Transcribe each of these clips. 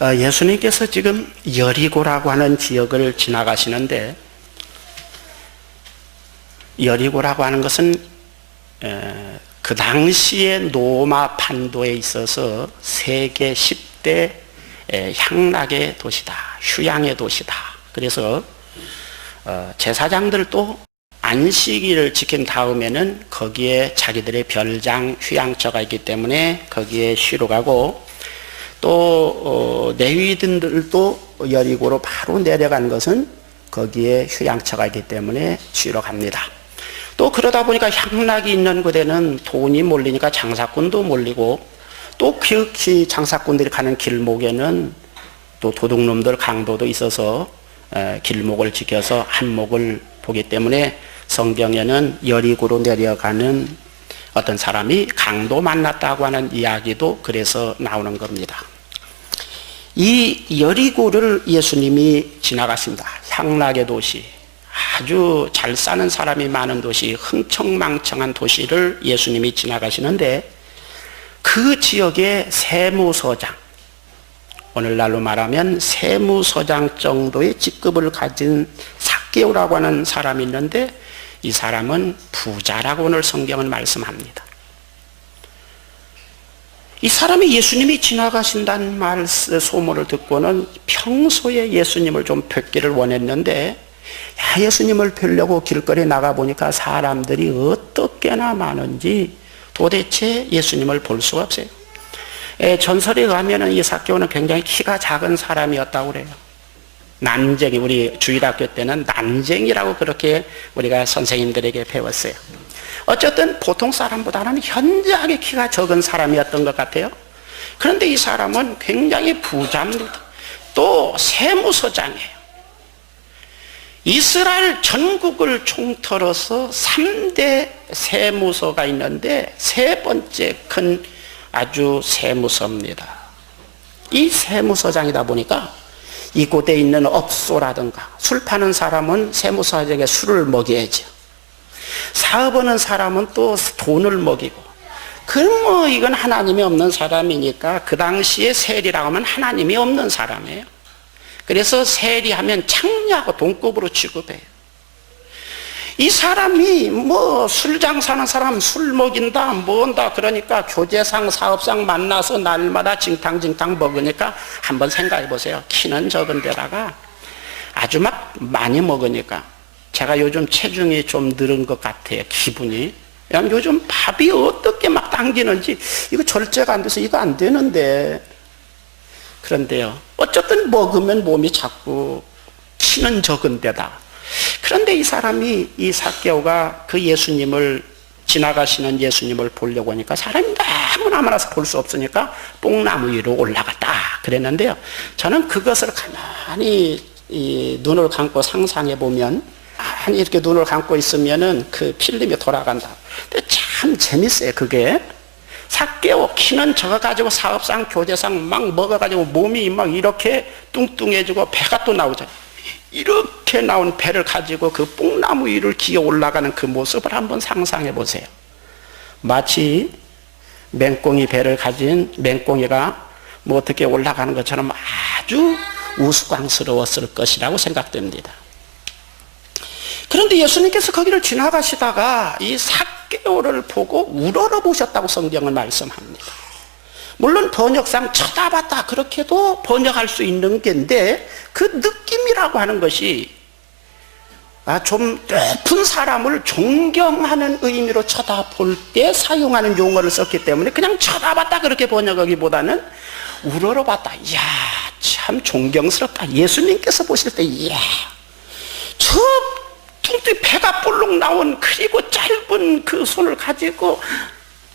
예수님께서 지금 여리고라고 하는 지역을 지나가시는데, 여리고라고 하는 것은 그 당시에 로마 판도에 있어서 세계 10대 향락의 도시다, 휴양의 도시다. 그래서 제사장들도 안식일을 지킨 다음에는 거기에 자기들의 별장 휴양처가 있기 때문에 거기에 쉬러 가고, 또 레위인들도 여리고로 바로 내려간 것은 거기에 휴양처가 있기 때문에 쉬러 갑니다. 또 그러다 보니까 향락이 있는 곳에는 돈이 몰리니까 장사꾼도 몰리고, 또 그 장사꾼들이 가는 길목에는 또 도둑놈들 강도도 있어서 길목을 지켜서 한목을 보기 때문에 성경에는 여리고로 내려가는 어떤 사람이 강도 만났다고 하는 이야기도 그래서 나오는 겁니다. 이 여리고를 예수님이 지나가십니다. 향락의 도시, 아주 잘 사는 사람이 많은 도시, 흥청망청한 도시를 예수님이 지나가시는데, 그 지역의 세무서장, 오늘날로 말하면 세무서장 정도의 직급을 가진 삭개오라고 하는 사람이 있는데, 이 사람은 부자라고 오늘 성경은 말씀합니다. 이 사람이 예수님이 지나가신다는 말, 소문을 듣고는 평소에 예수님을 좀 뵙기를 원했는데, 예수님을 뵈려고 길거리에 나가보니까 사람들이 어떻게나 많은지 도대체 예수님을 볼 수가 없어요. 전설에 의하면 이 삭개오는 굉장히 키가 작은 사람이었다고 그래요. 난쟁이, 우리 주일학교 때는 난쟁이라고 그렇게 우리가 선생님들에게 배웠어요. 어쨌든 보통 사람보다는 현저하게 키가 적은 사람이었던 것 같아요. 그런데 이 사람은 굉장히 부자입니다. 또 세무서장이에요. 이스라엘 전국을 총틀어서 3대 세무서가 있는데 세 번째 큰 아주 세무서입니다. 이 세무서장이다 보니까 이곳에 있는 업소라든가 술 파는 사람은 세무서장에게 술을 먹여야죠. 사업하는 사람은 또 돈을 먹이고, 그럼 이건 하나님이 없는 사람이니까 그 당시에 세리라고 하면 하나님이 없는 사람이에요. 그래서 세리하면 창녀하고 동급으로 취급해요. 이 사람이 술 장사하는 사람 술 먹인다 뭐한다 그러니까 교제상 사업상 만나서 날마다 징탕징탕 먹으니까 한번 생각해 보세요. 키는 적은데다가 아주 막 많이 먹으니까 제가 요즘 체중이 좀 늘은 것 같아요. 기분이. 요즘 밥이 어떻게 막 당기는지, 이거 절제가 안 돼서 이거 안 되는데. 그런데요, 어쨌든 먹으면 몸이 자꾸 키는 적은데다. 그런데 이 사람이, 이 삭개오가 그 예수님을, 지나가시는 예수님을 보려고 하니까 사람이 너무나 많아서 볼 수 없으니까 뽕나무 위로 올라갔다 그랬는데요, 저는 그것을 가만히 이 눈을 감고 상상해 보면, 아니 이렇게 눈을 감고 있으면은 그 필름이 돌아간다. 근데 참 재밌어요. 그게 삭개오 키는 적어 가지고 사업상 교제상 막 먹어 가지고 몸이 막 이렇게 뚱뚱해지고 배가 또 나오잖아요. 이렇게 나온 배를 가지고 그 뽕나무 위를 기어 올라가는 그 모습을 한번 상상해 보세요. 마치 맹꽁이 배를 가진 맹꽁이가 뭐 어떻게 올라가는 것처럼 아주 우스꽝스러웠을 것이라고 생각됩니다. 그런데 예수님께서 거기를 지나가시다가 이 삭개오를 보고 우러러 보셨다고 성경은 말씀합니다. 물론 번역상 쳐다봤다 그렇게도 번역할 수 있는 게인데, 그 느낌이라고 하는 것이 좀 높은 사람을 존경하는 의미로 쳐다볼 때 사용하는 용어를 썼기 때문에 그냥 쳐다봤다 그렇게 번역하기보다는 우러러 봤다. 이야, 참 존경스럽다. 예수님께서 보실 때 이야, 저 뚱뚱이 배가 볼록 나온 그리고 짧은 그 손을 가지고,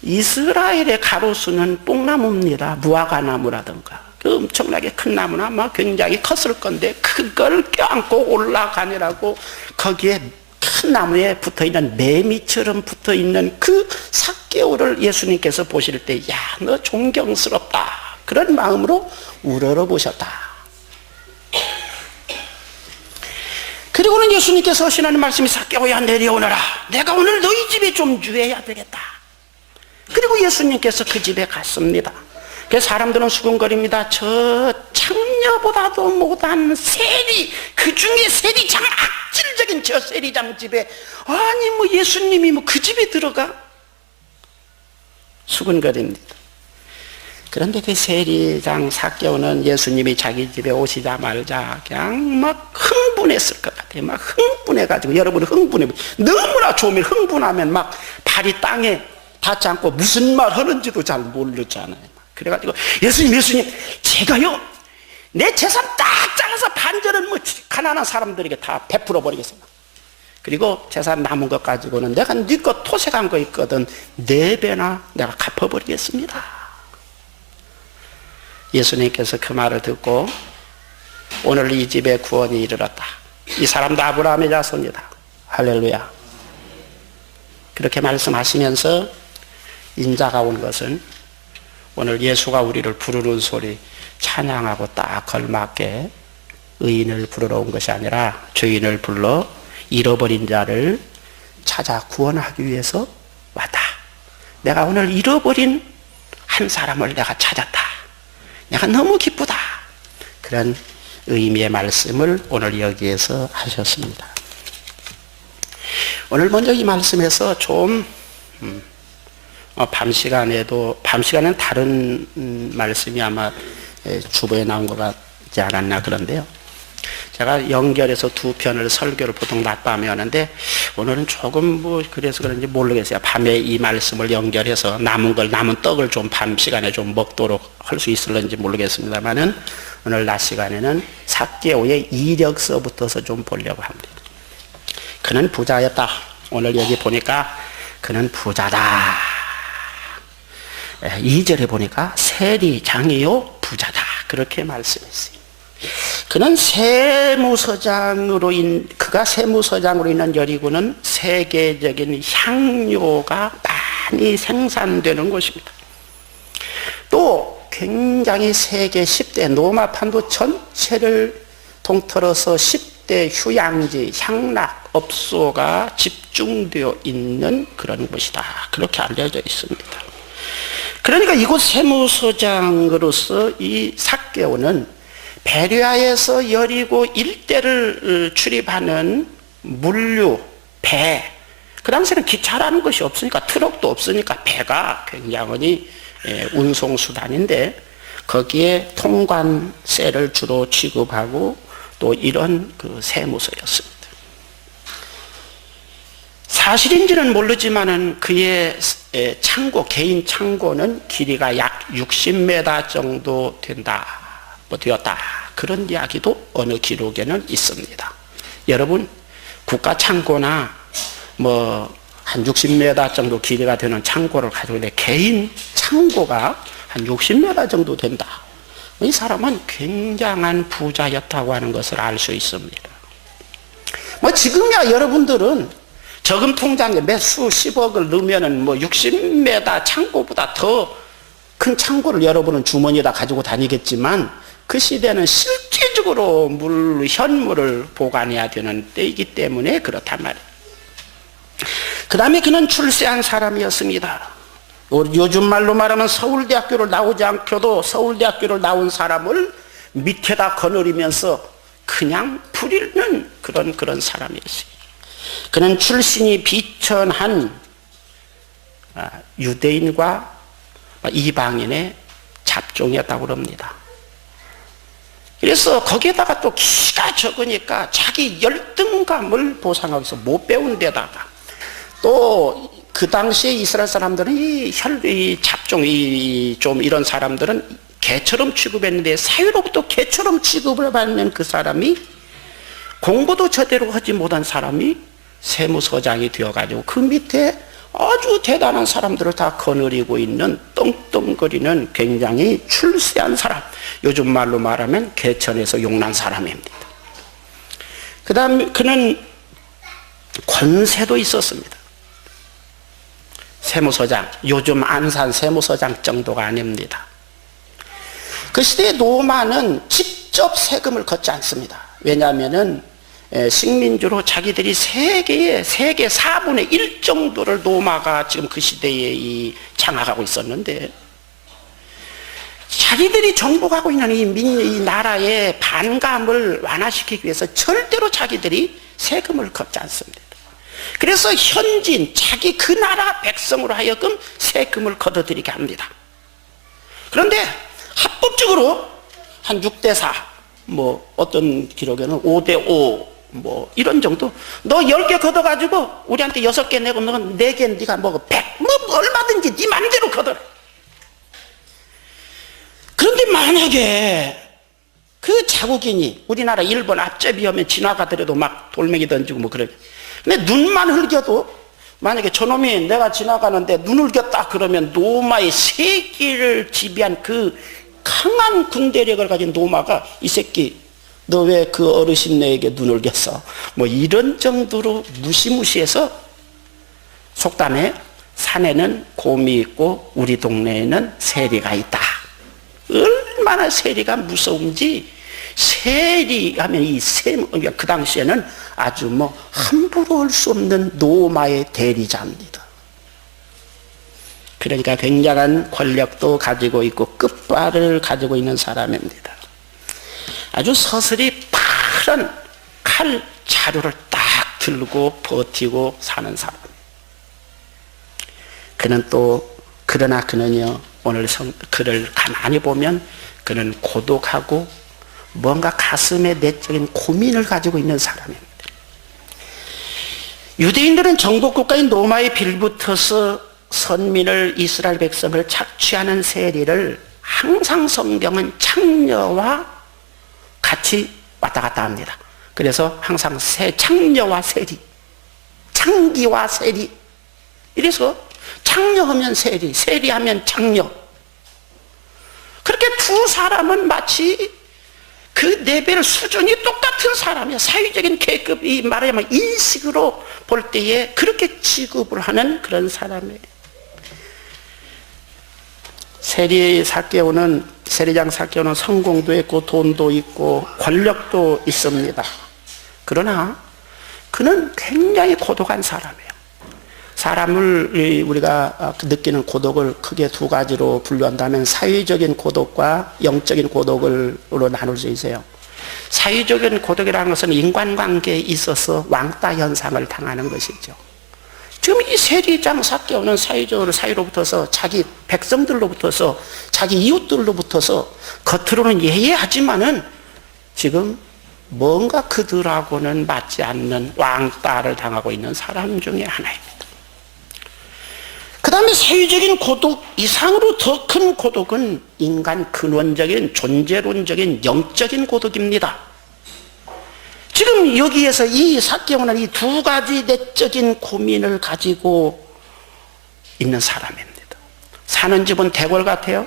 이스라엘의 가로수는 뽕나무입니다. 무화과나무라든가 그 엄청나게 큰 나무나 막 굉장히 컸을 건데 그걸 껴안고 올라가느라고 거기에 큰 나무에 붙어있는 매미처럼 붙어있는 그 삭개오를 예수님께서 보실 때 야, 너 존경스럽다 그런 마음으로 우러러 보셨다. 그리고는 예수님께서 하시는 말씀이 삭개오야 내려오너라. 내가 오늘 너희 집에 좀 유해야 되겠다. 그리고 예수님께서 그 집에 갔습니다. 그래서 사람들은 수군거립니다. 저 창녀보다도 못한 세리, 그 중에 세리장, 악질적인 저 세리장 집에 아니 뭐 예수님이 뭐 그 집에 들어가? 수군거립니다. 그런데 그 세리장 삭개오는 예수님이 자기 집에 오시자마자 그냥 막 흥분했을 것 같아요. 막 흥분해가지고, 여러분 흥분해, 너무나 좋으면 흥분하면 막 발이 땅에 닿지 않고 무슨 말 하는지도 잘 모르잖아요. 그래가지고 예수님 제가요 내 재산 딱 잘라서 반절은 뭐 가난한 사람들에게 다 베풀어 버리겠습니다. 그리고 재산 남은 것 가지고는 내가 네 것 토색한 거 있거든 4배나 내가 갚아버리겠습니다. 예수님께서 그 말을 듣고 오늘 이 집에 구원이 이르렀다. 이 사람도 아브라함의 자손이다. 할렐루야. 그렇게 말씀하시면서 인자가 온 것은 오늘 예수가 우리를 부르는 소리 찬양하고 딱 걸맞게 의인을 부르러 온 것이 아니라 죄인을 불러 잃어버린 자를 찾아 구원하기 위해서 왔다. 내가 오늘 잃어버린 한 사람을 내가 찾았다. 내가 너무 기쁘다. 그런 의미의 말씀을 오늘 여기에서 하셨습니다. 오늘 먼저 이 말씀에서 좀 밤시간에는 다른 말씀이 아마 주보에 나온 것 같지 않았나 그런데요. 제가 연결해서 2편을 설교를 보통 낮밤에 하는데 오늘은 조금 그래서 그런지 모르겠어요. 밤에 이 말씀을 연결해서 남은 떡을 좀 밤 시간에 좀 먹도록 할 수 있을런지 모르겠습니다만은 오늘 낮 시간에는 삭개오의 이력서부터서 좀 보려고 합니다. 그는 부자였다. 오늘 여기 보니까 그는 부자다. 2절에 보니까 세리장이요 부자다. 그렇게 말씀했어요. 그가 세무서장으로 있는 여리고는 세계적인 향료가 많이 생산되는 곳입니다. 또 굉장히 세계 10대 노마판도 전체를 통틀어서 10대 휴양지, 향락업소가 집중되어 있는 그런 곳이다. 그렇게 알려져 있습니다. 그러니까 이곳 세무서장으로서 이 삭개오는 베레아에서 여리고 일대를 출입하는 물류, 배, 그 당시에는 기차라는 것이 없으니까 트럭도 없으니까 배가 굉장히 운송수단인데 거기에 통관세를 주로 취급하고 또 이런 그 세무서였습니다. 사실인지는 모르지만은 그의 창고, 개인 창고는 길이가 약 60m 정도 되었다. 그런 이야기도 어느 기록에는 있습니다. 여러분, 국가 창고나 한 60m 정도 길이가 되는 창고를 가지고 있는데 개인 창고가 한 60m 정도 된다. 이 사람은 굉장한 부자였다고 하는 것을 알 수 있습니다. 지금이야 여러분들은 저금 통장에 몇 수십억을 넣으면은 60m 창고보다 더 큰 창고를 여러분은 주머니에다 가지고 다니겠지만 그 시대는 실질적으로 현물을 보관해야 되는 때이기 때문에 그렇단 말이에요. 그 다음에 그는 출세한 사람이었습니다. 요즘 말로 말하면 서울대학교를 나오지 않고도 서울대학교를 나온 사람을 밑에다 거느리면서 그냥 부리는 그런 사람이었어요. 그는 출신이 비천한 유대인과 이방인의 잡종이었다고 합니다. 그래서 거기에다가 또 키가 적으니까 자기 열등감을 보상하기 위해서 못 배운 데다가 또 그 당시에 이스라엘 사람들은 이 잡종, 좀 이런 사람들은 개처럼 취급했는데 사유로부터 개처럼 취급을 받는 그 사람이 공부도 제대로 하지 못한 사람이 세무서장이 되어가지고 그 밑에 아주 대단한 사람들을 다 거느리고 있는 떵떵거리는 굉장히 출세한 사람, 요즘 말로 말하면 개천에서 용난 사람입니다. 그 다음 그는 권세도 있었습니다. 세무서장, 요즘 안산 세무서장 정도가 아닙니다. 그 시대의 노마는 직접 세금을 걷지 않습니다. 왜냐하면은 식민지로 자기들이 세계 4분의 1 정도를 노마가 지금 그 시대에 장악하고 있었는데 자기들이 정복하고 있는 이 나라의 반감을 완화시키기 위해서 절대로 자기들이 세금을 걷지 않습니다. 그래서 현지인, 자기 그 나라 백성으로 하여금 세금을 걷어들이게 합니다. 그런데 합법적으로 한 6대4, 뭐 어떤 기록에는 5대5, 뭐 이런 정도. 너 10개 걷어가지고 우리한테 6개 내고 너 4개 네가 먹어. 100, 뭐 얼마든지 네 맘대로 걷어라. 그런데 만약에 그 자국인이 우리나라 일본 앞제비 하면 지나가더라도 막 돌멩이 던지고 뭐 그래. 근데 눈만 흘겨도 만약에 저놈이 내가 지나가는데 눈 흘겼다 그러면 노마의 세기를 지배한 그 강한 군대력을 가진 노마가 이 새끼 너 왜 그 어르신네에게 눈을 겼어? 뭐 이런 정도로 무시무시해서 속담에 산에는 곰이 있고 우리 동네에는 세리가 있다. 얼마나 세리가 무서운지. 세리 하면 그 당시에는 아주 뭐 함부로 할 수 없는 노마의 대리자입니다. 그러니까 굉장한 권력도 가지고 있고 끝발을 가지고 있는 사람입니다. 아주 서슬이 파란 칼 자루를 딱 들고 버티고 사는 사람. 그는 또 그러나 그는요, 오늘 그를 가만히 보면 그는 고독하고 뭔가 가슴에 내적인 고민을 가지고 있는 사람입니다. 유대인들은 정복국가인 로마에 빌붙어서 선민을, 이스라엘 백성을 착취하는 세리를 항상 성경은 창녀와 같이 왔다 갔다 합니다. 그래서 항상 창녀와 세리, 창기와 세리. 이래서 창녀하면 세리, 세리하면 창녀. 그렇게 두 사람은 마치 그 레벨 수준이 똑같은 사람이야. 사회적인 계급이 말하자면 인식으로 볼 때에 그렇게 취급을 하는 그런 사람이에요. 세리장 사개오는 성공도 있고 돈도 있고 권력도 있습니다. 그러나 그는 굉장히 고독한 사람이에요. 사람을 우리가 느끼는 고독을 크게 두 가지로 분류한다면 사회적인 고독과 영적인 고독으로 나눌 수 있어요. 사회적인 고독이라는 것은 인간관계에 있어서 왕따 현상을 당하는 것이죠. 지금 이 세리장 사개오는 사회적으로 사이로부터서 자기 백성들로부터서 자기 이웃들로부터서 겉으로는 예예하지만은 지금 뭔가 그들하고는 맞지 않는 왕따를 당하고 있는 사람 중에 하나입니다. 그 다음에 사회적인 고독 이상으로 더 큰 고독은 인간 근원적인 존재론적인 영적인 고독입니다. 지금 여기에서 이 사개오는 이 두 가지 내적인 고민을 가지고 있는 사람입니다. 사는 집은 대궐 같아요.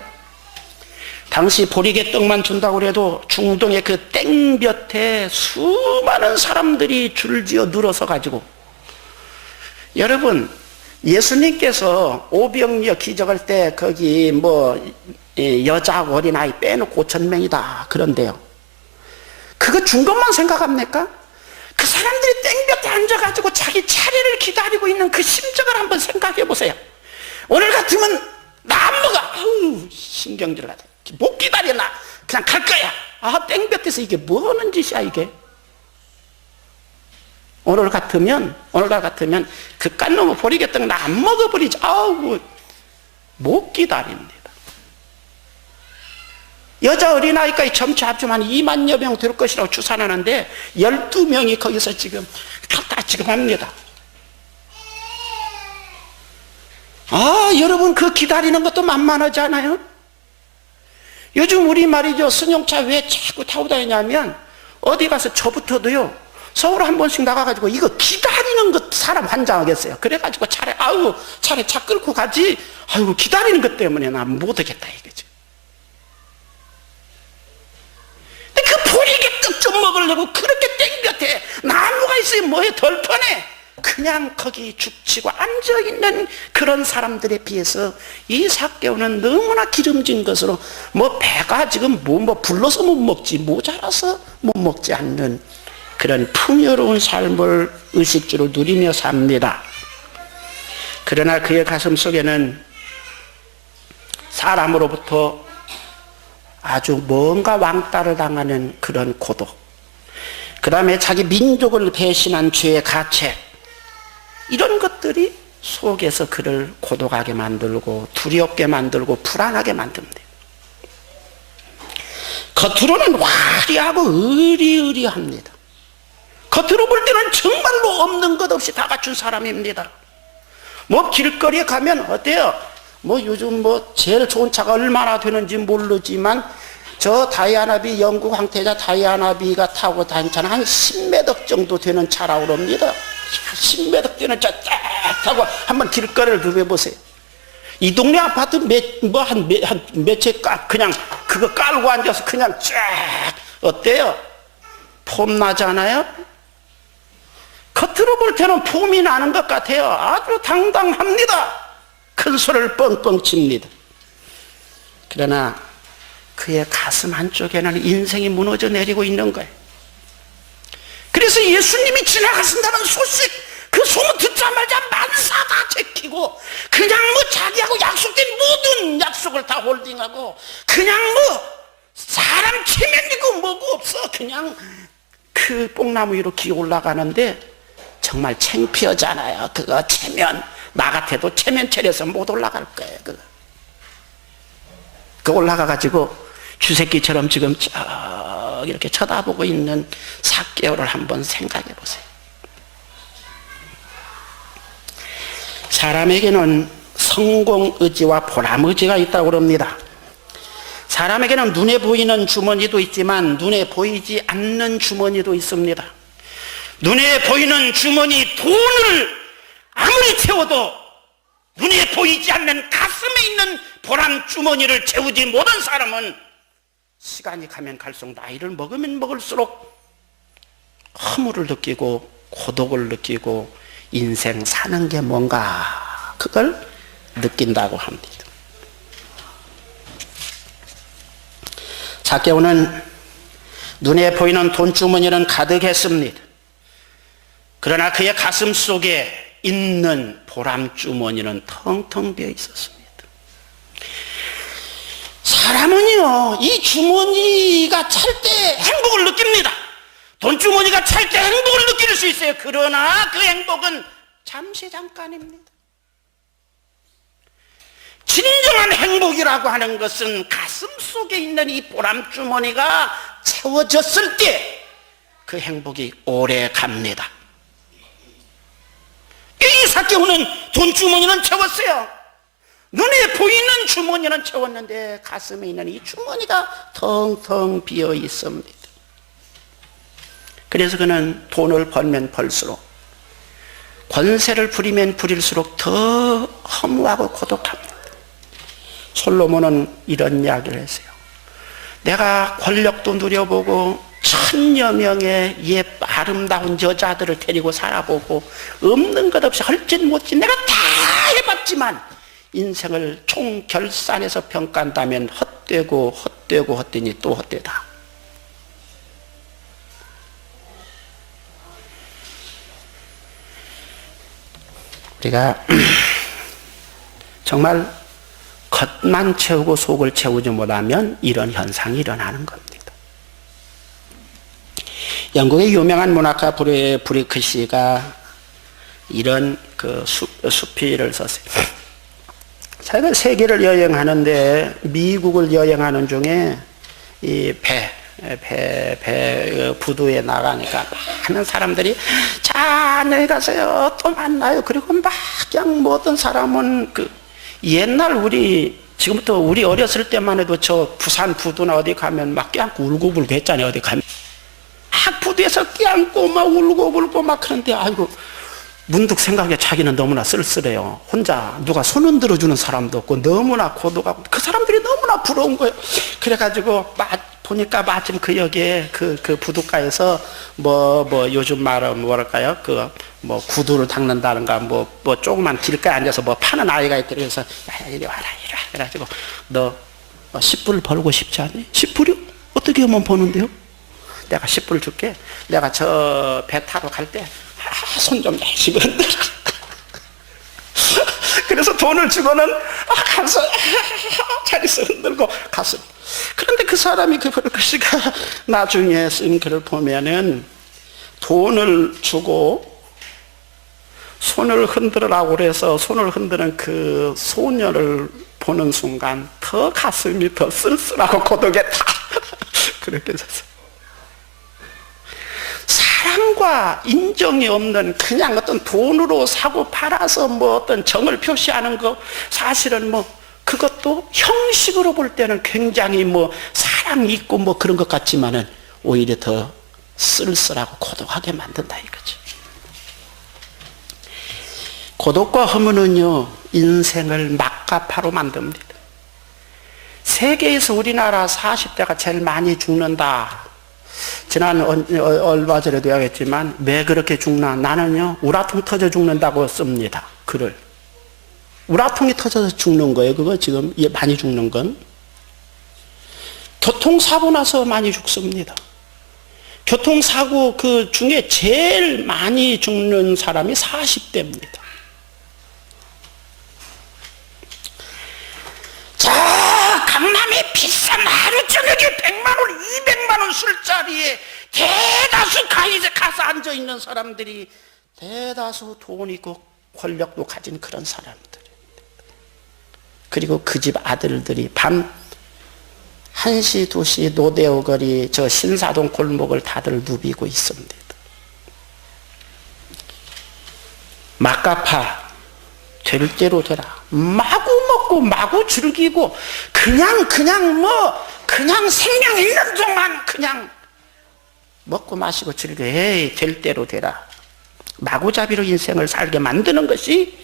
당시 보리개떡만 준다고 해도 중동의 그 땡볕에 수많은 사람들이 줄지어 늘어서 가지고, 여러분 예수님께서 오병이어 기적할 때 거기 뭐 여자 어린아이 빼놓고 5,000명이다 그런데요, 그거 준 것만 생각합니까? 그 사람들이 땡볕에 앉아가지고 자기 차례를 기다리고 있는 그 심정을 한번 생각해 보세요. 오늘 같으면 나 안 먹어, 아우 신경질 나다, 못 기다려나 그냥 갈 거야. 아 땡볕에서 이게 뭐 하는 짓이야 이게. 오늘 같으면 그깟 놈의 보리개떡 나 안 먹어버리지. 아우 못 기다립니다. 여자 어린아이까지 전체 합치면 2만여 명 될 것이라고 추산하는데 12명이 거기서 지금 다 지금 합니다. 아 여러분 그 기다리는 것도 만만하지 않아요? 요즘 우리 말이죠, 승용차 왜 자꾸 타고 다니냐면 어디 가서 저부터도요, 서울 한 번씩 나가가지고 이거 기다리는 것 사람 환장하겠어요. 그래가지고 차례 차 끌고 가지, 아이고 기다리는 것 때문에 나 못하겠다 이거지. 근데 그 보리개떡 좀 먹으려고 그렇게 땡볕에 나무가 있어요. 뭐에 덜 뻔해. 그냥 거기 죽치고 앉아있는 그런 사람들에 비해서 이 사개오는 너무나 기름진 것으로 뭐 배가 지금 뭐 불러서 못 먹지 모자라서 못 먹지 않는 그런 풍요로운 삶을 의식주로 누리며 삽니다. 그러나 그의 가슴 속에는 사람으로부터 아주 뭔가 왕따를 당하는 그런 고독, 그 다음에 자기 민족을 배신한 죄의 가책, 이런 것들이 속에서 그를 고독하게 만들고 두렵게 만들고 불안하게 만듭니다. 겉으로는 화려하고 의리의리합니다. 겉으로 볼 때는 정말로 없는 것 없이 다 갖춘 사람입니다. 뭐 길거리에 가면 어때요? 뭐 요즘 뭐 제일 좋은 차가 얼마나 되는지 모르지만 저 다이아나비, 영국 황태자 다이아나비가 타고 다닌 차는 한 10매덕 정도 되는 차라고 그럽니다. 10매덕 되는 차 쫙 타고 한번 길거리를 누벼보세요. 이 동네 아파트 한 몇 채 그냥 그거 깔고 앉아서 그냥 쫙 어때요? 폼 나지 않아요? 겉으로 볼 때는 폼이 나는 것 같아요. 아주 당당합니다. 큰 소리를 뻥뻥 칩니다. 그러나 그의 가슴 한쪽에는 인생이 무너져 내리고 있는 거예요. 그래서 예수님이 지나가신다는 소식, 그 소문 듣자마자 만사가 제키고 그냥 뭐 자기하고 약속된 모든 약속을 다 홀딩하고 그냥 뭐 사람 체면이고 뭐고 없어. 그냥 그 뽕나무 위로 기어 올라가는데 정말 창피하잖아요. 그거 체면. 나 같아도 체면 차려서 못 올라갈 거예요. 그 올라가가지고 쥐새끼처럼 지금 쭉 이렇게 쳐다보고 있는 삭개오를 한번 생각해 보세요. 사람에게는 성공의지와 보람의지가 있다고 합니다. 사람에게는 눈에 보이는 주머니도 있지만 눈에 보이지 않는 주머니도 있습니다. 눈에 보이는 주머니, 돈을 아무리 채워도 눈에 보이지 않는 가슴에 있는 보람 주머니를 채우지 못한 사람은 시간이 가면 갈수록 나이를 먹으면 먹을수록 허물을 느끼고 고독을 느끼고 인생 사는 게 뭔가 그걸 느낀다고 합니다. 삭개오는 눈에 보이는 돈주머니는 가득했습니다. 그러나 그의 가슴 속에 있는 보람주머니는 텅텅 비어 있었습니다. 사람은요, 이 주머니가 찰 때 행복을 느낍니다. 돈주머니가 찰 때 행복을 느낄 수 있어요. 그러나 그 행복은 잠시 잠깐입니다. 진정한 행복이라고 하는 것은 가슴 속에 있는 이 보람주머니가 채워졌을 때 그 행복이 오래 갑니다. 이 삭개오는 돈주머니는 채웠어요. 눈에 보이는 주머니는 채웠는데 가슴에 있는 이 주머니가 텅텅 비어 있습니다. 그래서 그는 돈을 벌면 벌수록, 권세를 부리면 부릴수록 더 허무하고 고독합니다. 솔로몬은 이런 이야기를 했어요. 내가 권력도 누려보고 1000여 명의 예쁜 아름다운 여자들을 데리고 살아보고 없는 것 없이 헐짓 못짓 내가 다 해봤지만 인생을 총결산해서 평가한다면 헛되고 헛되고 헛되니 또 헛되다. 우리가 정말 겉만 채우고 속을 채우지 못하면 이런 현상이 일어나는 겁니다. 영국의 유명한 문학가 브레이크 씨가 이런 그 수필을 썼어요. 자기가 세계를 여행하는데 미국을 여행하는 중에 이 부두에 나가니까 많은 사람들이 자, 안녕히 가세요. 또 만나요. 그리고 막 그냥 모든 사람은 그 옛날 지금부터 우리 어렸을 때만 해도 저 부산 부두나 어디 가면 막 껴안고 울고불고 했잖아요. 어디 가면. 막 부두에서 껴안고 막 울고불고 막 그런데 아이고 문득 생각해 자기는 너무나 쓸쓸해요. 혼자 누가 손 흔들어 주는 사람도 없고 너무나 고독하고 그 사람들이 너무나 부러운 거예요. 그래가지고 보니까 마침 그 역에 그 부둣가에서 뭐 요즘 말은 뭐랄까요? 뭐 구두를 닦는다든가 뭐 조그만 길가에 앉아서 뭐 파는 아이가 있더래. 그래서 야, 이리 와라. 그래가지고 너 10불 벌고 싶지 않니? 10불이요? 어떻게 하면 버는데요? 내가 10불 줄게. 내가 저 배 타러 갈 때 손 좀 열심히 흔들어. 그래서 그래서 돈을 주고는 가서 자리에서 흔들고 가서. 그런데 그 사람이 그 버릇이가 나중에 쓴 글을 보면은 돈을 주고 손을 흔들으라고 그래서 손을 흔드는 그 소녀를 보는 순간 더 가슴이 더 쓸쓸하고 고독했다. 그렇게 됐어요. 사랑과 인정이 없는 그냥 어떤 돈으로 사고 팔아서 뭐 어떤 정을 표시하는 거, 사실은 뭐 그것도 형식으로 볼 때는 굉장히 뭐 사랑이 있고 뭐 그런 것 같지만은 오히려 더 쓸쓸하고 고독하게 만든다 이거죠. 고독과 허무는요, 인생을 막가파로 만듭니다. 세계에서 우리나라 40대가 제일 많이 죽는다. 지난 얼마 전에도 이야기했지만 왜 그렇게 죽나? 나는요, 우라통 터져 죽는다고 씁니다. 글을. 우라통이 터져서 죽는 거예요. 그거 지금 많이 죽는 건. 교통사고 나서 많이 죽습니다. 교통사고 그 중에 제일 많이 죽는 사람이 40대입니다. 자, 강남의 비싼 하루 저녁에 100만원, 200만원 술자리에 대다수 가서 앉아있는 사람들이 대다수 돈 있고 권력도 가진 그런 사람들. 그리고 그 집 아들들이 밤 1시, 2시 노대오 거리 저 신사동 골목을 다들 누비고 있습니다. 막가파 될 대로 되라. 마구 먹고 마구 즐기고 그냥 생명 있는 동안 그냥 먹고 마시고 즐겨. 에이, 될 대로 되라. 마구잡이로 인생을 살게 만드는 것이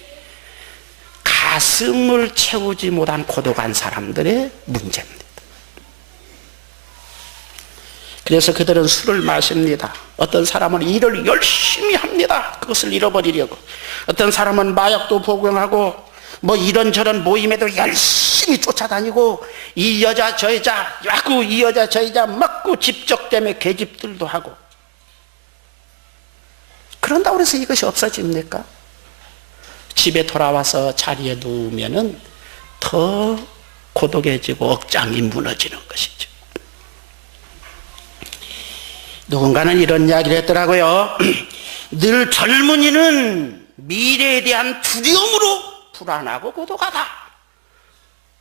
가슴을 채우지 못한 고독한 사람들의 문제입니다. 그래서 그들은 술을 마십니다. 어떤 사람은 일을 열심히 합니다. 그것을 잃어버리려고. 어떤 사람은 마약도 복용하고 뭐 이런저런 모임에도 열심히 쫓아다니고 이 여자 저 여자 야구 이 여자 저 여자 먹고 집적 때문에 계집들도 하고. 그런다고 해서 이것이 없어집니까? 집에 돌아와서 자리에 누우면은 더 고독해지고 억장이 무너지는 것이죠. 누군가는 이런 이야기를 했더라고요. 늘 젊은이는 미래에 대한 두려움으로 불안하고 고독하다.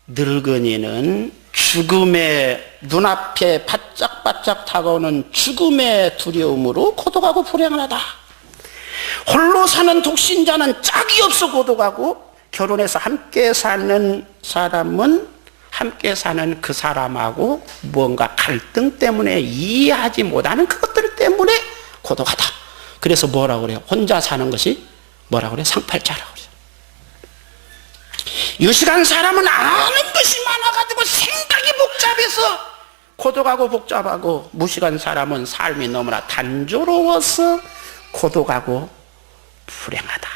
늙은이는 죽음의 눈앞에 바짝바짝 다가오는 죽음의 두려움으로 고독하고 불행하다. 홀로 사는 독신자는 짝이 없어 고독하고, 결혼해서 함께 사는 사람은 함께 사는 그 사람하고 뭔가 갈등 때문에 이해하지 못하는 그것들 때문에 고독하다. 그래서 뭐라고 그래요? 혼자 사는 것이 뭐라고 그래요? 상팔자라고 그래요. 유식한 사람은 아는 것이 많아가지고 생각이 복잡해서 고독하고 복잡하고, 무식한 사람은 삶이 너무나 단조로워서 고독하고 불행하다.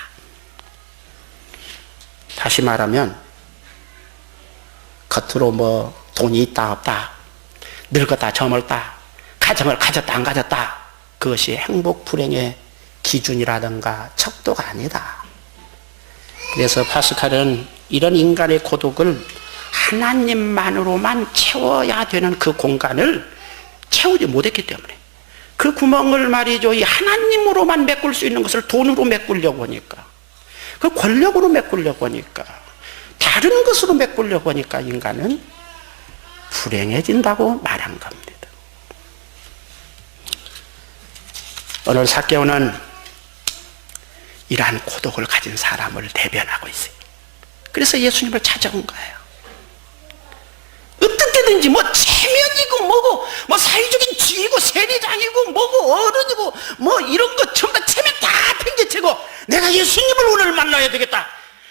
다시 말하면 겉으로 뭐 돈이 있다 없다, 늙었다 젊었다, 가정을 가졌다 안 가졌다, 그것이 행복 불행의 기준이라든가 척도가 아니다. 그래서 파스칼은 이런 인간의 고독을 하나님만으로만 채워야 되는 그 공간을 채우지 못했기 때문에, 그 구멍을 말이죠, 이 하나님으로만 메꿀 수 있는 것을 돈으로 메꾸려고 하니까, 그 권력으로 메꾸려고 하니까, 다른 것으로 메꾸려고 하니까 인간은 불행해진다고 말한 겁니다. 오늘 사개오는 이러한 고독을 가진 사람을 대변하고 있어요. 그래서 예수님을 찾아온 거예요. 어떻게든지 뭐 체면이고 뭐고 뭐 사회적인 지위고 세리장이고 뭐고 어른이고 뭐 이런 거 전부 다 체면 다 팽개치고 내가 예수님을 오늘 만나야 되겠다,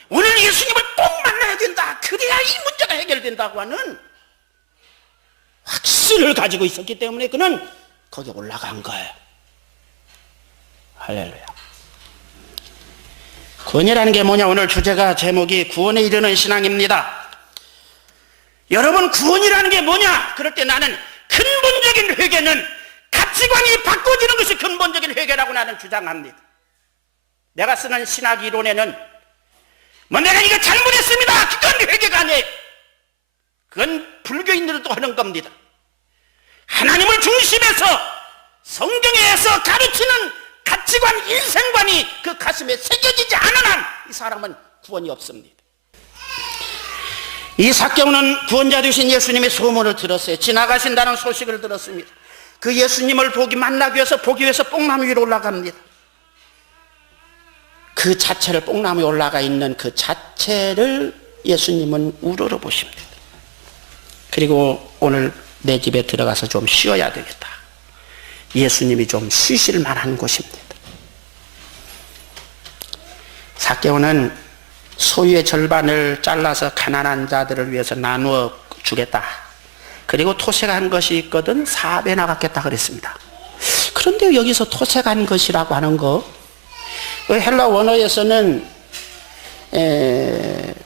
오늘 예수님을 꼭 만나야 된다, 그래야 이 문제가 해결된다고 하는 확신을 가지고 있었기 때문에 그는 거기 올라간 거예요. 할렐루야. 구원이라는 게 뭐냐? 오늘 주제가 제목이 구원에 이르는 신앙입니다. 여러분, 구원이라는 게 뭐냐? 그럴 때 나는 근본적인 회개는 가치관이 바꿔지는 것이 근본적인 회개라고 나는 주장합니다. 내가 쓰는 신학 이론에는 뭐 내가 이거 잘못했습니다. 그건 회개가 아니에요. 그건 불교인들도 하는 겁니다. 하나님을 중심에서 성경에서 가르치는 가치관, 인생관이 그 가슴에 새겨지지 않은 한 이 사람은 구원이 없습니다. 이 삭개오는 구원자 되신 예수님의 소문을 들었어요. 지나가신다는 소식을 들었습니다. 그 예수님을 만나기 위해서 보기 위해서 뽕나무 위로 올라갑니다. 그 자체를 뽕나무에 올라가 있는 그 자체를 예수님은 우러러 보십니다. 그리고 오늘 내 집에 들어가서 좀 쉬어야 되겠다. 예수님이 좀 쉬실 만한 곳입니다. 삭개오는 소유의 절반을 잘라서 가난한 자들을 위해서 나누어 주겠다. 그리고 토색한 것이 있거든 4배나 갖겠다 그랬습니다. 그런데 여기서 토색한 것이라고 하는 거, 헬라 원어에서는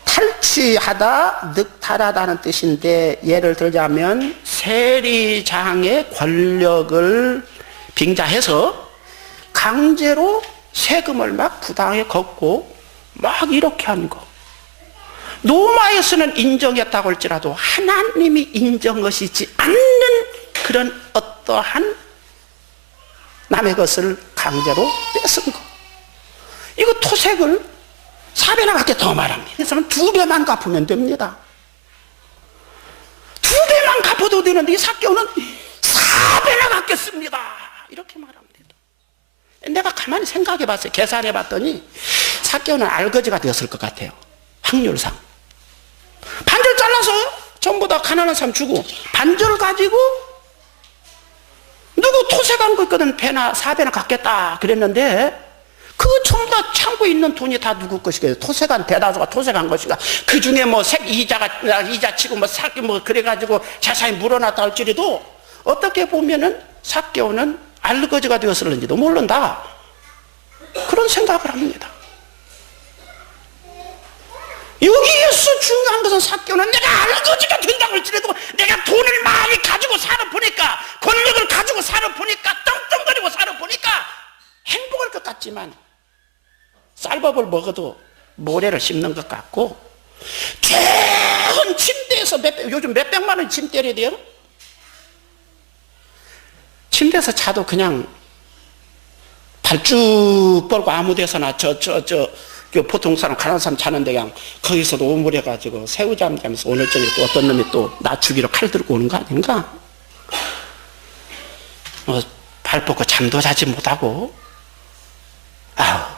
탈취하다, 늑탈하다는 뜻인데, 예를 들자면 세리장의 권력을 빙자해서 강제로 세금을 막 부당하게 걷고 막 이렇게 하는 거. 로마에서는 인정했다고 할지라도 하나님이 인정하시지 않는 그런 어떠한 남의 것을 강제로 뺏은 거. 이거 토색을 4배나 갚겠다고 말합니다. 그래서는 2배만 갚으면 됩니다. 2배만 갚아도 되는데 이 삭개오는 4배나 갚겠습니다. 이렇게 말합니다. 내가 가만히 생각해 봤어요. 계산해 봤더니 삭개오는 알거지가 되었을 것 같아요. 확률상. 반절 잘라서 전부 다 가난한 사람 주고, 반절 가지고 누구 토색한 거 있거든 4배나 갚겠다 그랬는데, 그 전부 다 창고에 있는 돈이 다 누구 것이겠어요? 토색한, 대다수가 토색한 것이가, 그 중에 뭐 이자 치고 뭐 사기 뭐 그래가지고 자산이 물어났다 할지라도 어떻게 보면은 삭개오는 알거지가 되었을는지도 모른다. 그런 생각을 합니다. 여기에서 중요한 것은 삭개오는 내가 알거지가 된다고 할지라도 내가 돈을 많이 가지고 살아보니까, 권력을 가지고 살아보니까, 떵떵거리고 살아보니까 행복할 것 같지만 쌀밥을 먹어도 모래를 씹는 것 같고, 좋은 침대에서 요즘 몇백만 원 침대래야 돼요? 침대에서 자도 그냥 발 쭉 뻗고 아무 데서나 보통 사람, 가난한 사람 자는데 그냥 거기서도 오므려가지고 새우잠 자면서 오늘 저녁에 또 어떤 놈이 또 나 죽이러 칼 들고 오는 거 아닌가? 발 뻗고 잠도 자지 못하고, 아우.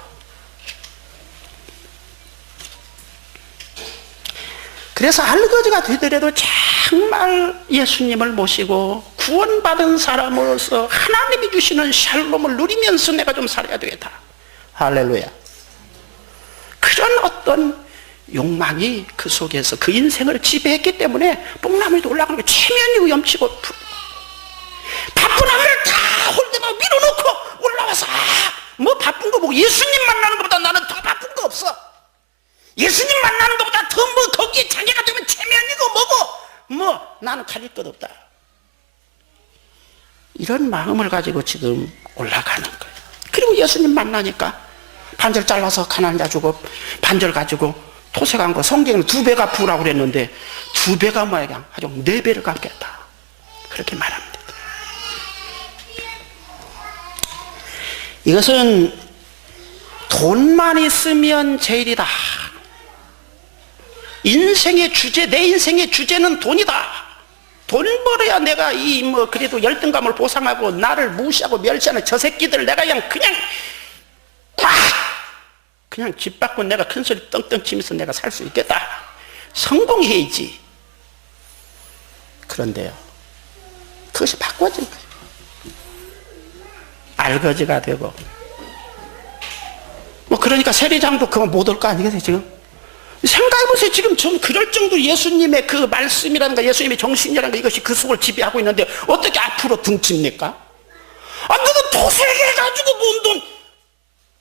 그래서 알거지가 되더라도 정말 예수님을 모시고 구원받은 사람으로서 하나님이 주시는 샬롬을 누리면서 내가 좀 살아야 되겠다. 할렐루야. 그런 어떤 욕망이 그 속에서 그 인생을 지배했기 때문에 뽕나무에 올라가는 게 체면이고 염치고, 바쁜 하루를 다 홀대만 밀어놓고 올라와서 뭐 바쁜 거 보고, 예수님 만나는 것보다 나는 더 바쁜 거 없어. 예수님 만나는 것보다 더 뭐 거기에 자기가 되면 체면이고 뭐고 뭐 나는 가질 것 없다. 이런 마음을 가지고 지금 올라가는 거예요. 그리고 예수님 만나니까 반절 잘라서 가난한 자 주고, 반절 가지고 토색한 거, 성경은 2배 갚으라고 그랬는데 2배가 뭐야, 그냥 아주 4배를 갚겠다 그렇게 말합니다. 이것은 돈만 있으면 제일이다. 인생의 주제, 내 인생의 주제는 돈이다. 돈 벌어야 내가 그래도 열등감을 보상하고 나를 무시하고 멸시하는 저 새끼들 내가 그냥 집 밖고 내가 큰 소리 떵떵 치면서 내가 살 수 있겠다. 성공해야지. 그런데요, 그것이 바꿔진 거예요. 알거지가 되고, 그러니까 세리장도 그만 못 올 거 아니겠어요, 지금? 생각해보세요. 지금 좀 그럴 정도로 예수님의 그 말씀이라든가 예수님의 정신이라든가 이것이 그 속을 지배하고 있는데 어떻게 앞으로 등칩니까? 누구 토색해가지고 모은 돈,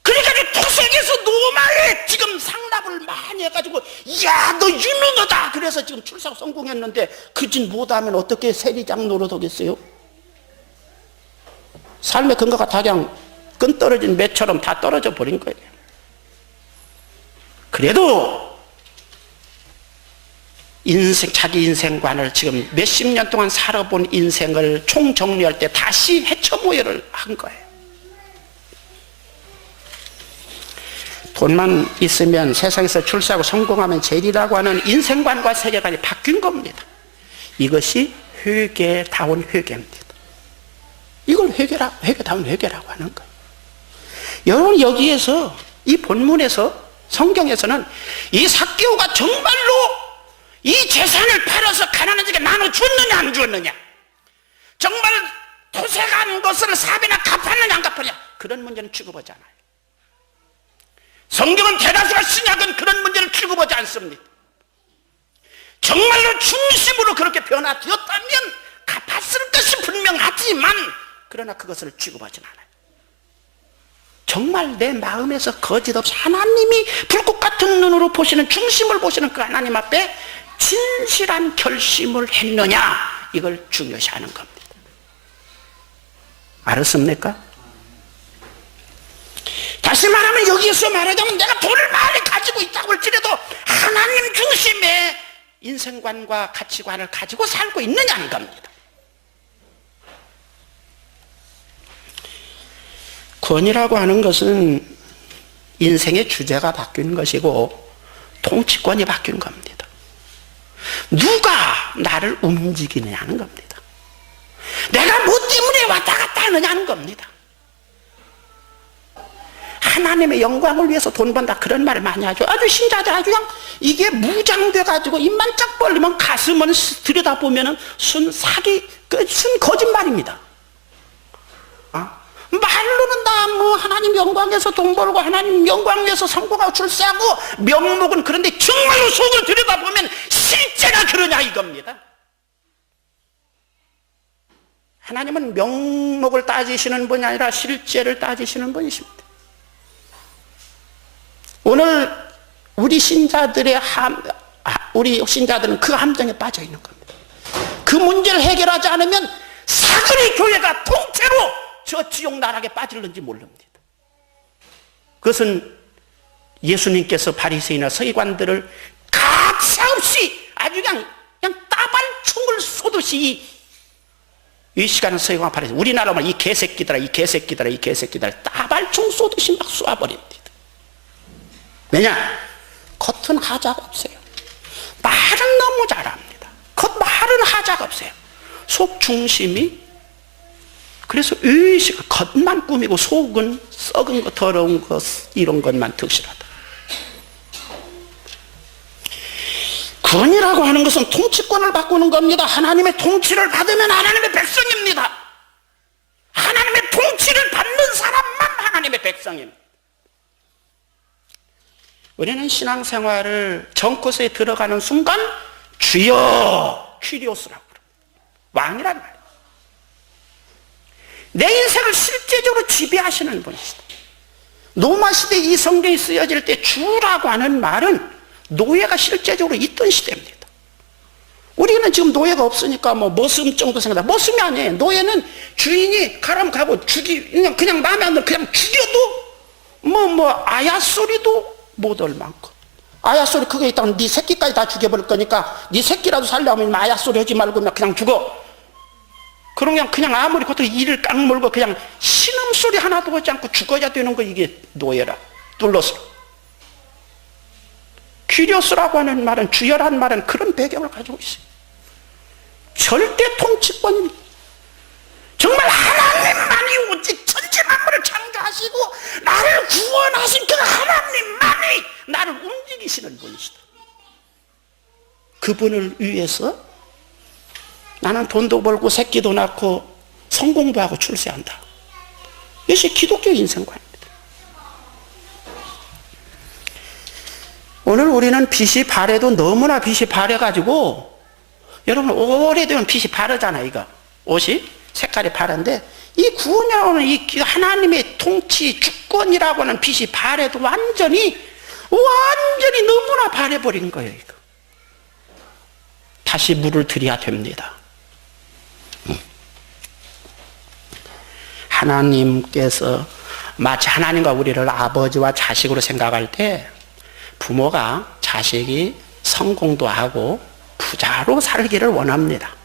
그래가지고 토색해서 노마에 지금 상납을 많이 해가지고, 야, 너 유능하다 그래서 지금 출사 성공했는데 그 짓 못하면 어떻게 세리장 노릇하겠어요? 삶의 근거가 다 그냥 끈 떨어진 매처럼 다 떨어져 버린 거예요. 그래도 자기 인생관을 지금 몇십 년 동안 살아본 인생을 총정리할 때 다시 해처모여를 한 거예요. 돈만 있으면 세상에서 출세하고 성공하면 제일이라고 하는 인생관과 세계관이 바뀐 겁니다. 이것이 회개다운 회개입니다. 이걸 회개다운 회개라고 하는 거예요. 여러분, 여기에서 이 본문에서 성경에서는 이 삭개오가 정말로 이 재산을 팔아서 가난한 자에게 나눠 줬느냐 안 줬느냐, 정말 토색한 것을 4배나 갚았느냐 안 갚았느냐, 그런 문제는 취급하지 않아요. 성경은 대다수가 신약은 그런 문제를 취급하지 않습니다. 정말로 중심으로 그렇게 변화되었다면 갚았을 것이 분명하지만 그러나 그것을 취급하지 않아요. 정말 내 마음에서 거짓 없이 하나님이 불꽃 같은 눈으로 보시는, 중심을 보시는 그 하나님 앞에 진실한 결심을 했느냐, 이걸 중요시하는 겁니다. 알았습니까? 다시 말하면 여기에서 말하자면 내가 돈을 많이 가지고 있다고 할지라도 하나님 중심의 인생관과 가치관을 가지고 살고 있느냐는 겁니다. 권위라고 하는 것은 인생의 주제가 바뀐 것이고 통치권이 바뀐 겁니다. 누가 나를 움직이느냐는 겁니다. 내가 뭐 때문에 왔다 갔다 하느냐는 겁니다. 하나님의 영광을 위해서 돈 번다, 그런 말을 많이 하죠. 아주 신자들 아주 그냥 이게 무장돼 가지고 입만 쫙 벌리면 가슴은 들여다보면은 순 사기, 순 거짓말입니다. 말로는 다 뭐 하나님 영광 위해서 돈 벌고 하나님 영광 위해서 성공하고 출세하고 명목은 그런데 정말로 속을 들여다보면 실제가 그러냐 이겁니다. 하나님은 명목을 따지시는 분이 아니라 실제를 따지시는 분이십니다. 오늘 우리 신자들은 그 함정에 빠져 있는 겁니다. 그 문제를 해결하지 않으면 사그리 교회가 통째로 저 지옥 나락에 빠질는지 모릅니다. 그것은 예수님께서 바리새인이나 서기관들을 가차없이 아주 그냥 따발총을 쏘듯이 이 시간은 서기관 바리새인, 우리나라 말이 개새끼들아 따발총 쏘듯이 막 쏘아버립니다. 왜냐? 겉은 하자가 없어요. 말은 너무 잘합니다. 말은 하자가 없어요. 속 중심이, 그래서 의식, 겉만 꾸미고 속은 썩은 것, 더러운 것, 이런 것만 득실하다. 권위라고 하는 것은 통치권을 바꾸는 겁니다. 하나님의 통치를 받으면 하나님의 백성입니다. 하나님의 통치를 받는 사람만 하나님의 백성입니다. 우리는 신앙생활을 정코스에 들어가는 순간 주여, 퀴리오스라고 그래요. 왕이란 말이에요. 내 인생을 실제적으로 지배하시는 분이시다. 로마 시대 이 성경이 쓰여질 때 주라고 하는 말은 노예가 실제적으로 있던 시대입니다. 우리는 지금 노예가 없으니까 머슴 정도 생각한다. 머슴이 아니에요. 노예는 주인이 가라면 가고 그냥 마음에 안 들면 그냥 죽여도 아야 소리도 못 올 만큼. 아야 소리 그게 있다면 네 새끼까지 다 죽여버릴 거니까 네 새끼라도 살려면 아야 소리 하지 말고 그냥 죽어. 그러면 그냥 아무리 겉으로 이를 깡물고 그냥 신음소리 하나도 하지 않고 죽어야 되는 거, 이게 노예라. 둘러서. 퀴리오스라고 하는 말은, 주여라는 말은 그런 배경을 가지고 있어요. 절대 통치권입니다. 정말 하나님만이 오직 천지 만물을 창조하시고 나를 구원하신 그 하나님만이 나를 움직이시는 분이시다. 그분을 위해서 나는 돈도 벌고 새끼도 낳고 성공도 하고 출세한다. 이것이 기독교 인생관입니다. 오늘 우리는 빛이 바래도 너무나 빛이 바래가지고, 여러분 오래되면 빛이 바르잖아요. 이거 옷이 색깔이 바른데 이 구원이라고 하는 이 하나님의 통치 주권이라고 하는 빛이 바래도 완전히 너무나 바래버린 거예요. 이거 다시 물을 들여야 됩니다. 하나님께서 마치 하나님과 우리를 아버지와 자식으로 생각할 때 부모가 자식이 성공도 하고 부자로 살기를 원합니다.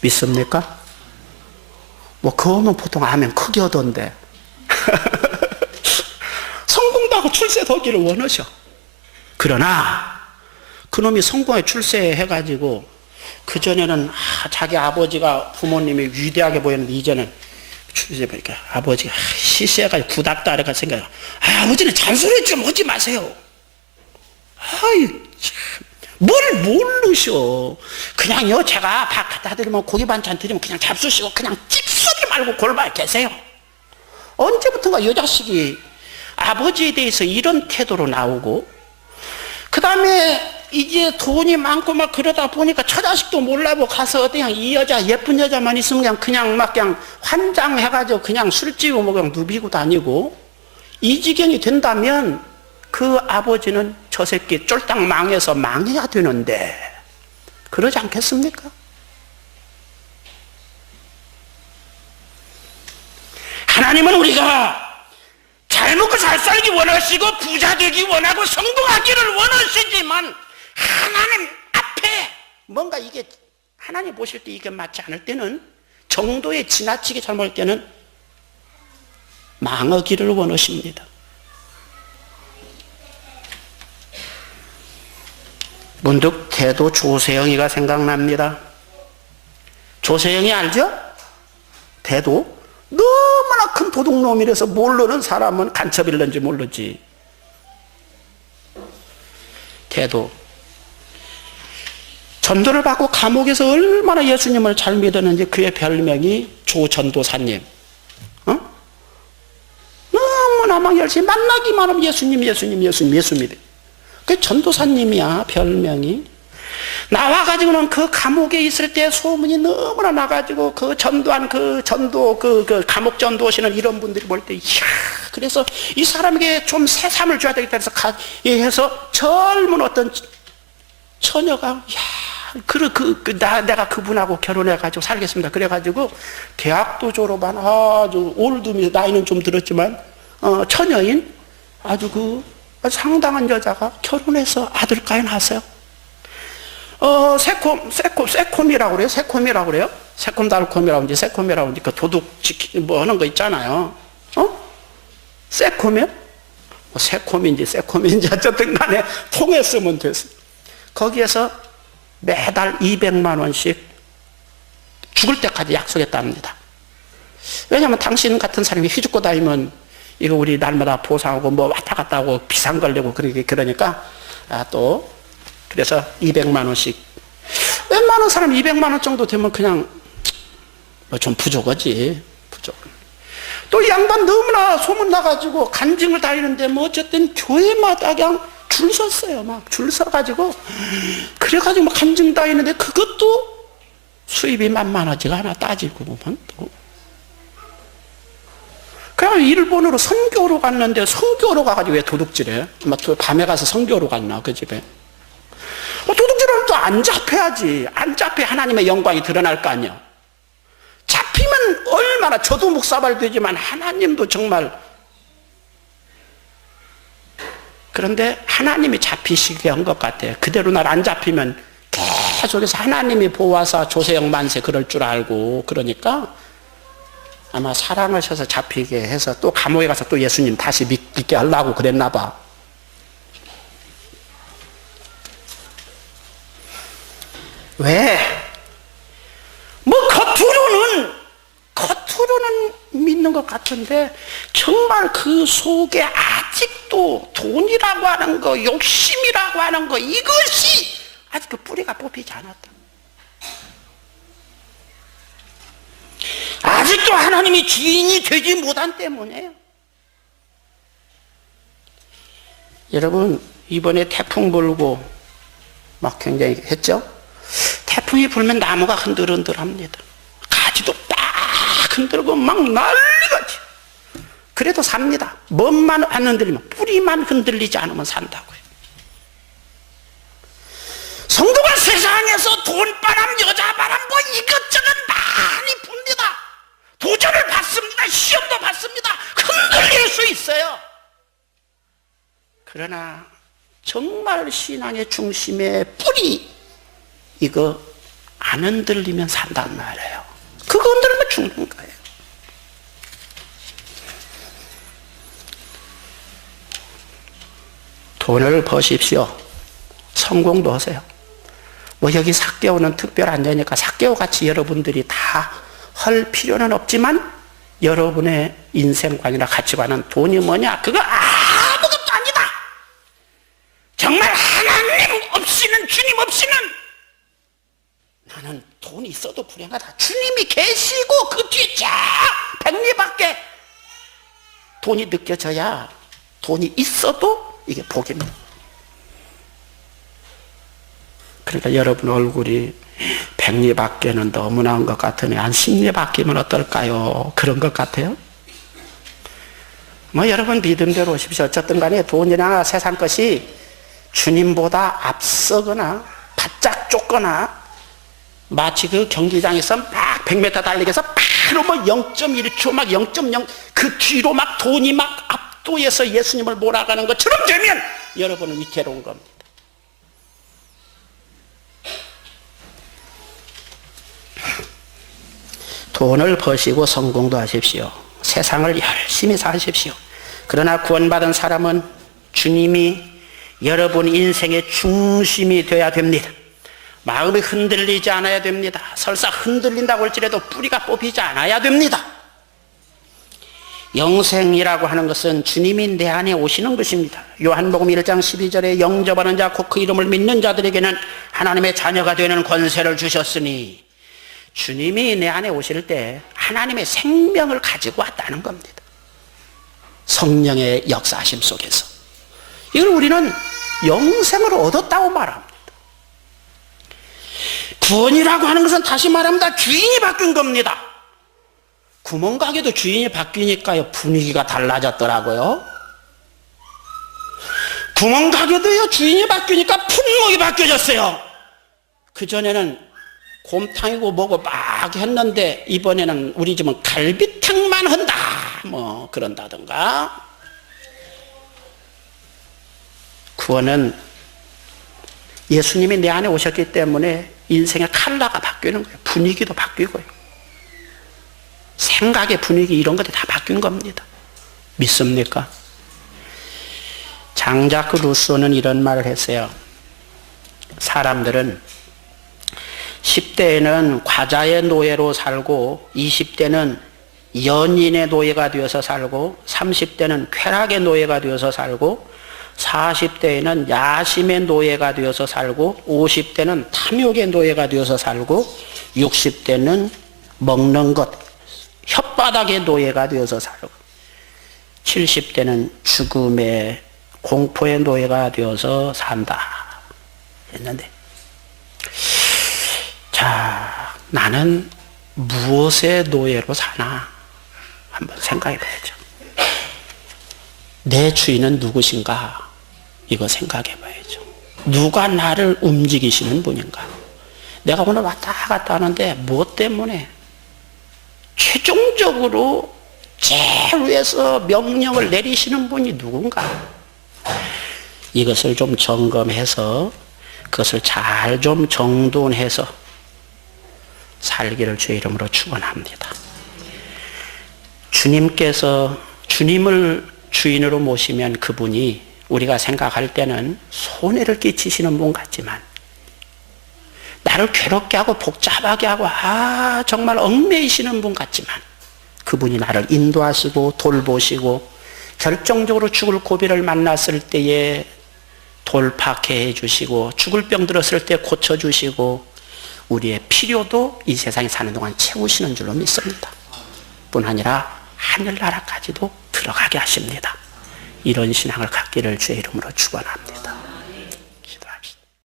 믿습니까? 뭐 그거는 보통 아멘 크게 하던데 성공도 하고 출세도 하기를 원하셔. 그러나 그놈이 성공에 출세해가지고 그전에는 자기 아버지가 부모님이 위대하게 보였는데 이제는 출세 보니까 아버지가 시시해가지고 구닥다 아래가 생각해요. 아버지는 잔소리 좀 하지 마세요. 아이 뭘 모르셔. 그냥요 제가 밥 갖다 드리면 고기 반찬 드리면 그냥 잡수시고 그냥 찝소리 말고 골방에 계세요. 언제부턴가 이 자식이 아버지에 대해서 이런 태도로 나오고, 그 다음에 이제 돈이 많고 막 그러다 보니까 처자식도 몰라보고 가서 그냥 이 여자 예쁜 여자만 있으면 그냥 막 그냥 환장해가지고 그냥 술집고 뭐 그냥 누비고 다니고, 이 지경이 된다면 그 아버지는 저 새끼 쫄딱 망해서 망해야 되는데 그러지 않겠습니까? 하나님은 우리가 잘 먹고 잘 살기 원하시고 부자 되기 원하고 성공하기를 원하시지만 하나님 앞에 뭔가 이게 하나님 보실 때 이게 맞지 않을 때는, 정도에 지나치게 잘못할 때는 망하기를 원하십니다. 문득 태도 조세영이가 생각납니다. 조세영이 알죠? 태도? 너무나 큰 도둑놈이라서 모르는 사람은 간첩일는지 모르지. 태도. 전도를 받고 감옥에서 얼마나 예수님을 잘 믿었는지 그의 별명이 조전도사님. 너무나 막 열심히 만나기만 하면 예수님 그 전도사님이야 별명이. 나와가지고는 그 감옥에 있을 때 소문이 너무나 나가지고 그 전도한 그 전도 그 감옥 전도하시는 이런 분들이 볼 때, 이야, 그래서 이 사람에게 좀 새삼을 줘야 되겠다 해서 젊은 어떤 처녀가, 야, 내가 그분하고 결혼해가지고 살겠습니다. 그래가지고 대학도 졸업한 아주 올드미, 나이는 좀 들었지만 처녀인 아주 상당한 여자가 결혼해서 아들까지 낳았어요. 새콤이라고 그래요? 새콤이라고 그래요? 새콤달콤이라고 이제 새콤이라고 이제 그 도둑 뭐 하는 거 있잖아요. 새콤이요? 새콤인지 어쨌든 간에 통했으면 됐어. 거기에서 매달 200만 원씩 죽을 때까지 약속했답니다. 왜냐하면 당신 같은 사람이 휘죽고 다니면 이거 우리 날마다 보상하고 뭐 왔다 갔다 하고 비상 걸리고 그러니까 또 그래서 200만 원씩. 웬만한 사람 200만 원 정도 되면 그냥 뭐 좀 부족하지. 또 이 양반 너무나 소문 나가지고 간증을 다니는데 뭐 어쨌든 교회마다 그냥 줄 섰어요. 막 줄 서가지고 그래가지고 막 간증 다니는데 그것도 수입이 만만하지가 않아. 따지고 보면 또. 그냥 일본으로 선교로 갔는데 선교로 가가지고 왜 도둑질해? 막 밤에 가서 선교로 갔나 그 집에? 도둑질하면 또 안 잡혀야지. 안 잡혀 하나님의 영광이 드러날 거 아니야. 잡히면 얼마나, 저도 묵사발 되지만 하나님도 정말. 그런데 하나님이 잡히시게 한 것 같아요. 그대로 날 안 잡히면 계속해서 하나님이 보아서 조세영 만세 그럴 줄 알고, 그러니까 아마 사랑하셔서 잡히게 해서 또 감옥에 가서 또 예수님 다시 믿게 하려고 그랬나 봐. 왜? 뭐 겉으로는 믿는 것 같은데 정말 그 속에 아직도 돈이라고 하는 거, 욕심이라고 하는 거, 이것이 아직 그 뿌리가 뽑히지 않았다. 아직도 하나님이 주인이 되지 못한 때문에요. 여러분, 이번에 태풍 불고 막 굉장히 했죠? 태풍이 불면 나무가 흔들흔들합니다. 가지도 딱 흔들고 막 난리가지. 그래도 삽니다. 몸만 안 흔들리면, 뿌리만 흔들리지 않으면 산다고요. 성도가 세상에서 돈바람, 여자바람 뭐 이것저것 많이 붑니다. 도전을 받습니다. 시험도 받습니다. 흔들릴 수 있어요. 그러나 정말 신앙의 중심에 뿌리, 이거 안 흔들리면 산단 말이에요. 그거 흔들리면 죽는 거예요. 돈을 버십시오. 성공도 하세요. 뭐 여기 삭개오는 특별한 데니까 삭개오같이 여러분들이 다 할 필요는 없지만 여러분의 인생관이나 가치관은 돈이 뭐냐? 그거 아무것도 아니다. 정말 하나님 없이는, 주님 없이는 나는 돈이 있어도 불행하다. 주님이 계시고 그 뒤에 쫙 백리밖에 돈이 느껴져야 돈이 있어도 이게 복입니다. 그러니까 여러분 얼굴이 백리 밖에는 너무 나은 것 같으니 한 10리 바뀌면 어떨까요? 그런 것 같아요. 뭐 여러분 믿음대로 오십시오. 어쨌든 간에 돈이나 세상 것이 주님보다 앞서거나 바짝 쫓거나 마치 그 경기장에서 막 100m 달리기 해서 바로 뭐 0.1초 막 0.0 그 뒤로 막 돈이 막 압도해서 예수님을 몰아가는 것처럼 되면 여러분은 위태로운 겁니다. 돈을 버시고 성공도 하십시오. 세상을 열심히 사십시오. 그러나 구원받은 사람은 주님이 여러분 인생의 중심이 되어야 됩니다. 마음이 흔들리지 않아야 됩니다. 설사 흔들린다고 할지라도 뿌리가 뽑히지 않아야 됩니다. 영생이라고 하는 것은 주님이 내 안에 오시는 것입니다. 요한복음 1장 12절에 영접하는 자 곧 그 이름을 믿는 자들에게는 하나님의 자녀가 되는 권세를 주셨으니, 주님이 내 안에 오실 때 하나님의 생명을 가지고 왔다는 겁니다. 성령의 역사하심 속에서. 이걸 우리는 영생을 얻었다고 말합니다. 구원이라고 하는 것은 다시 말합니다. 주인이 바뀐 겁니다. 구멍가게도 주인이 바뀌니까요 분위기가 달라졌더라고요. 구멍가게도요 주인이 바뀌니까 품목이 바뀌어졌어요. 그전에는 곰탕이고 뭐고 막 했는데 이번에는 우리 집은 갈비탕만 한다 뭐 그런다든가. 구원은 예수님이 내 안에 오셨기 때문에 인생의 컬러가 바뀌는 거예요. 분위기도 바뀌고요. 생각의 분위기 이런 것들이 다 바뀐 겁니다. 믿습니까? 장자크 루소는 이런 말을 했어요. 사람들은 10대에는 과자의 노예로 살고 20대는 연인의 노예가 되어서 살고 30대는 쾌락의 노예가 되어서 살고 40대에는 야심의 노예가 되어서 살고 50대는 탐욕의 노예가 되어서 살고 60대는 먹는 것, 혓바닥의 노예가 되어서 살고 70대는 죽음의 공포의 노예가 되어서 산다 했는데, 자, 나는 무엇의 노예로 사나 한번 생각해 봐야죠. 내 주인은 누구신가? 이거 생각해 봐야죠. 누가 나를 움직이시는 분인가? 내가 오늘 왔다 갔다 하는데 무엇 때문에? 최종적으로 제일 위에서 명령을 내리시는 분이 누군가? 이것을 좀 점검해서 그것을 잘 좀 정돈해서 살기를 주의 이름으로 축원합니다. 주님께서 주님을 주인으로 모시면 그분이 우리가 생각할 때는 손해를 끼치시는 분 같지만, 나를 괴롭게 하고 복잡하게 하고 정말 얽매이시는 분 같지만, 그분이 나를 인도하시고 돌보시고 결정적으로 죽을 고비를 만났을 때에 돌파케 해주시고 죽을 병 들었을 때 고쳐주시고 우리의 필요도 이 세상에 사는 동안 채우시는 줄로 믿습니다. 뿐 아니라 하늘나라까지도 들어가게 하십니다. 이런 신앙을 갖기를 주의 이름으로 축원합니다.